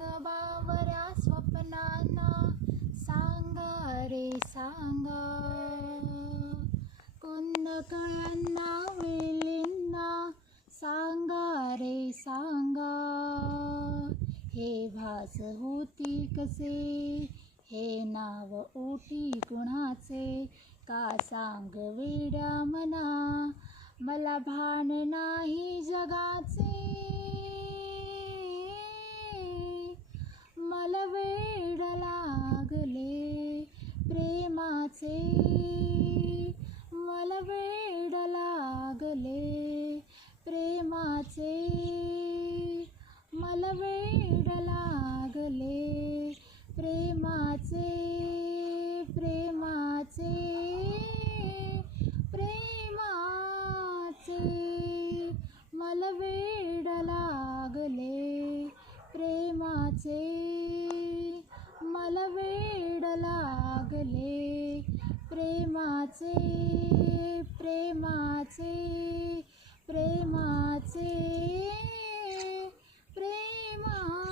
सांग बावऱ्या स्वप्नांना, सांग रे सांग. कुंदकळ्यांना वेलींना, सांग रे सांग. हे भास होती कसे, हे नाव ओठी कुणाचे, का सांग वेड्या मना, मला भान नाही जगाचे. मला वेड लागले प्रेमाचे, मला वेड लागले प्रेमाचे, मला वेड लागले प्रेमाचे. प्रेमाचे प्रेमाचे मला वेड लागले प्रेमाचे, मला वेड लागले प्रेमाचे. प्रेमाचे प्रेमाचे प्रेमाचे.